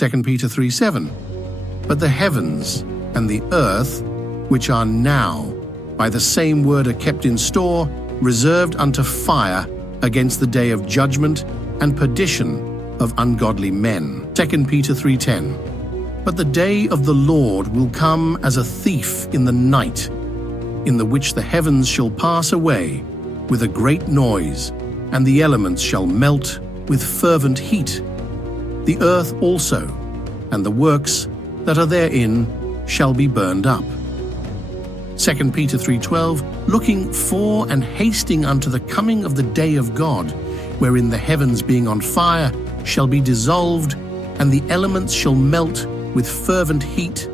2 Peter 3:7. But the heavens and the earth, which are now, by the same word are kept in store, reserved unto fire against the day of judgment and perdition of ungodly men. 2 Peter 3:10. But the day of the Lord will come as a thief in the night, in the which the heavens shall pass away with a great noise, and the elements shall melt with fervent heat. The earth also, and the works that are therein, shall be burned up. 2 Peter 3:12, looking for and hasting unto the coming of the day of God, wherein the heavens being on fire shall be dissolved, and the elements shall melt with fervent heat.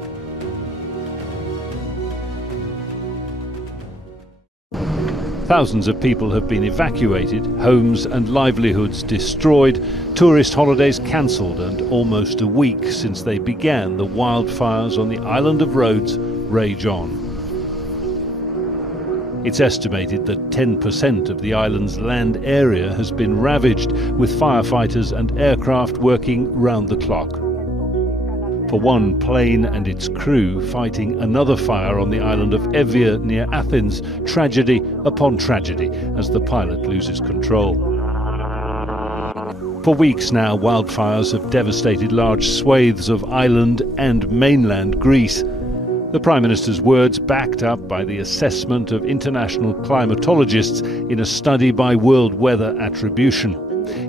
Thousands of people have been evacuated, homes and livelihoods destroyed, tourist holidays cancelled, and almost a week since they began, the wildfires on the island of Rhodes rage on. It's estimated that 10% of the island's land area has been ravaged, with firefighters and aircraft working round the clock. For one plane and its crew fighting another fire on the island of Evia near Athens, tragedy upon tragedy as the pilot loses control. For weeks now, wildfires have devastated large swathes of island and mainland Greece. The Prime Minister's words backed up by the assessment of international climatologists in a study by World Weather Attribution.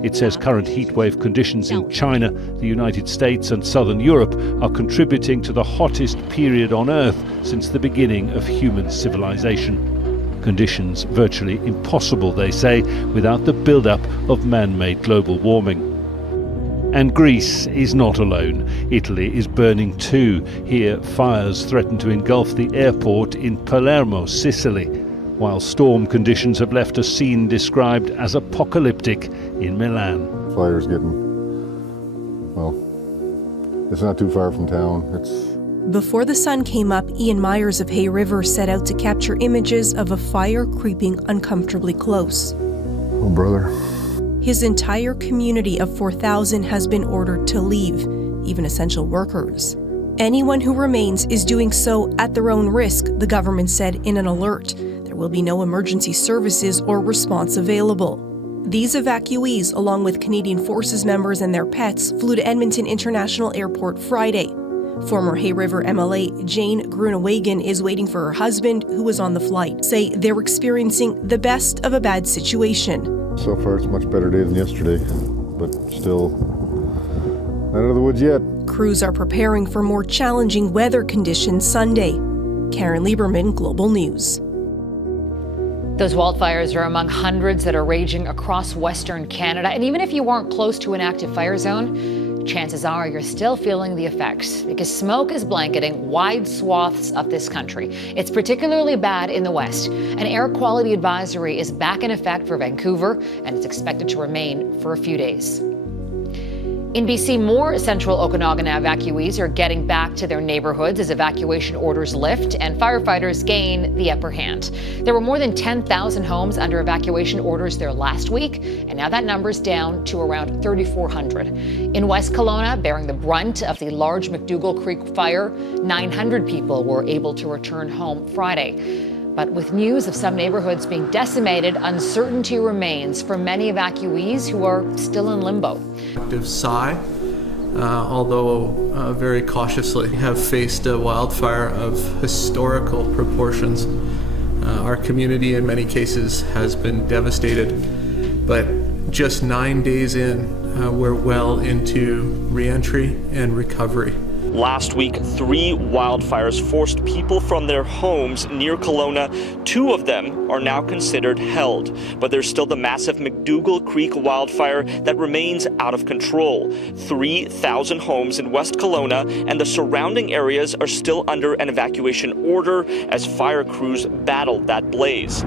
It says current heatwave conditions in China, the United States and southern Europe are contributing to the hottest period on Earth since the beginning of human civilization. Conditions virtually impossible, they say, without the build-up of man-made global warming. And Greece is not alone. Italy is burning too. Here, fires threaten to engulf the airport in Palermo, Sicily, while storm conditions have left a scene described as apocalyptic in Milan. Fire's getting, well, it's not too far from town. Before the sun came up, Ian Myers of Hay River set out to capture images of a fire creeping uncomfortably close. Oh, brother. His entire community of 4,000 has been ordered to leave, even essential workers. Anyone who remains is doing so at their own risk, the government said in an alert. There will be no emergency services or response available. These evacuees, along with Canadian Forces members and their pets, flew to Edmonton International Airport Friday. Former Hay River MLA Jane Grunewagen is waiting for her husband, who was on the flight, say they're experiencing the best of a bad situation. So far, it's a much better day than yesterday, but still not out of the woods yet. Crews are preparing for more challenging weather conditions Sunday. Karen Lieberman, Global News. Those wildfires are among hundreds that are raging across Western Canada. And even if you aren't close to an active fire zone, chances are you're still feeling the effects because smoke is blanketing wide swaths of this country. It's particularly bad in the west. An air quality advisory is back in effect for Vancouver, and it's expected to remain for a few days. In BC, more central Okanagan evacuees are getting back to their neighborhoods as evacuation orders lift and firefighters gain the upper hand. There were more than 10,000 homes under evacuation orders there last week, and now that number's down to around 3,400. In West Kelowna, bearing the brunt of the large McDougall Creek fire, 900 people were able to return home Friday. But with news of some neighborhoods being decimated, uncertainty remains for many evacuees who are still in limbo. Sigh, although very cautiously, have faced a wildfire of historical proportions. Our community in many cases has been devastated, but just 9 days in, we're well into re-entry and recovery. Last week, 3 wildfires forced people from their homes near Kelowna. 2 of them are now considered held, but there's still the massive McDougall Creek wildfire that remains out of control. 3,000 homes in West Kelowna and the surrounding areas are still under an evacuation order as fire crews battle that blaze.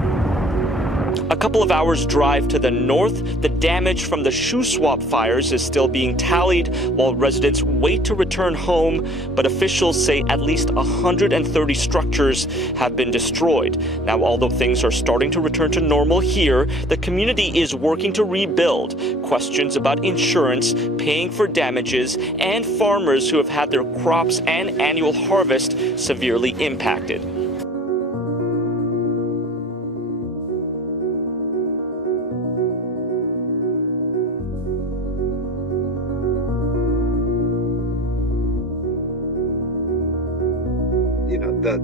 A couple of hours drive to the north, the damage from the shoe swap fires is still being tallied while residents wait to return home, but officials say at least 130 structures have been destroyed. Now, although things are starting to return to normal here, the community is working to rebuild. Questions about insurance, paying for damages, and farmers who have had their crops and annual harvest severely impacted.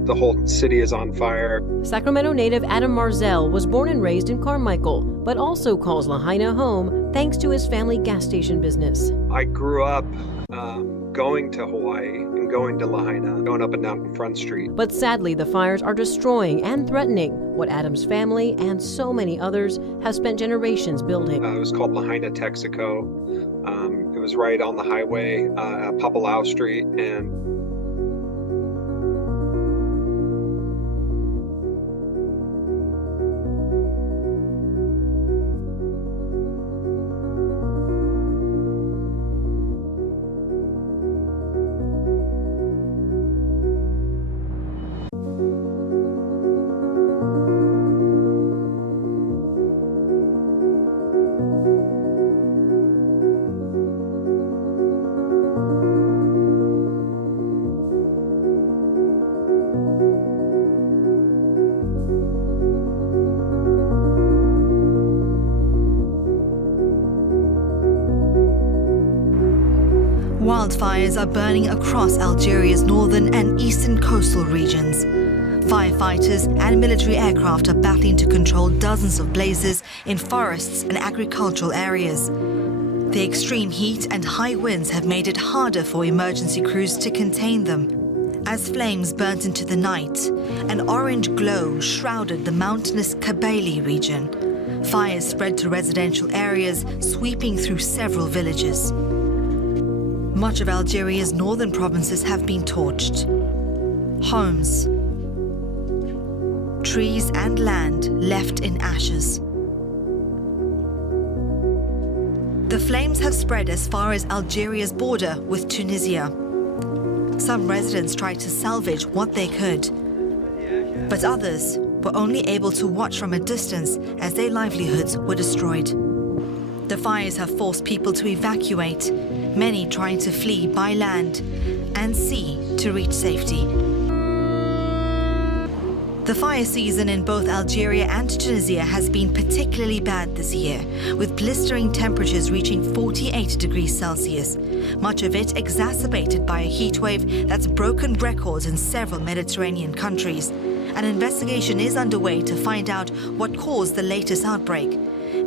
The whole city is on fire. Sacramento native Adam Marzell was born and raised in Carmichael, but also calls Lahaina home thanks to his family gas station business. I grew up going to Hawaii and going to Lahaina, going up and down Front Street. But sadly, the fires are destroying and threatening what Adam's family and so many others have spent generations building. It was called Lahaina, Texaco. It was right on the highway at Papalau Street, and Wildfires are burning across Algeria's northern and eastern coastal regions. Firefighters and military aircraft are battling to control dozens of blazes in forests and agricultural areas. The extreme heat and high winds have made it harder for emergency crews to contain them. As flames burnt into the night, an orange glow shrouded the mountainous Kabylie region. Fires spread to residential areas, sweeping through several villages. Much of Algeria's northern provinces have been torched. Homes, trees and land left in ashes. The flames have spread as far as Algeria's border with Tunisia. Some residents tried to salvage what they could, but others were only able to watch from a distance as their livelihoods were destroyed. The fires have forced people to evacuate, many trying to flee by land and sea to reach safety. The fire season in both Algeria and Tunisia has been particularly bad this year, with blistering temperatures reaching 48 degrees Celsius, much of it exacerbated by a heat wave that's broken records in several Mediterranean countries. An investigation is underway to find out what caused the latest outbreak.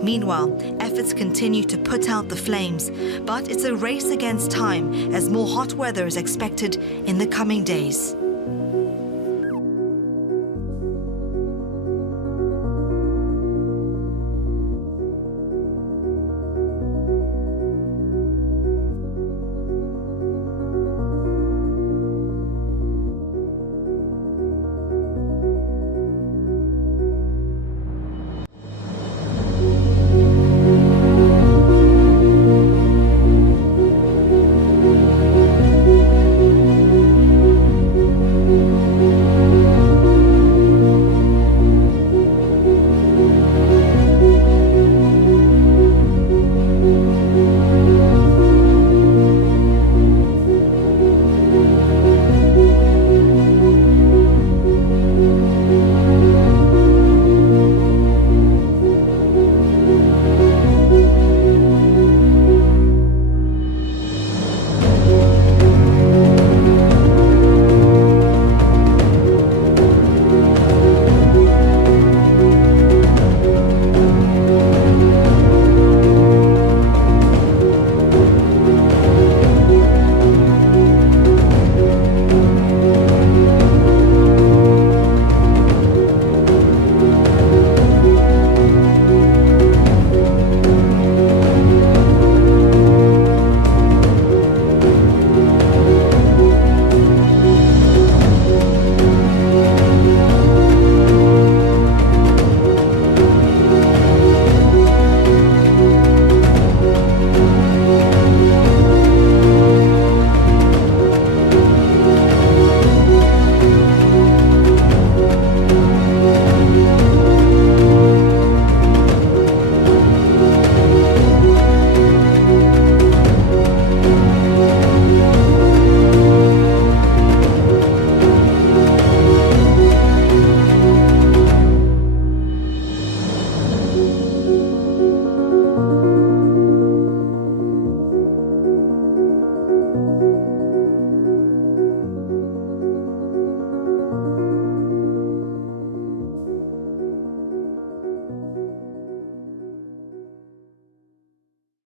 Meanwhile, efforts continue to put out the flames, but it's a race against time as more hot weather is expected in the coming days.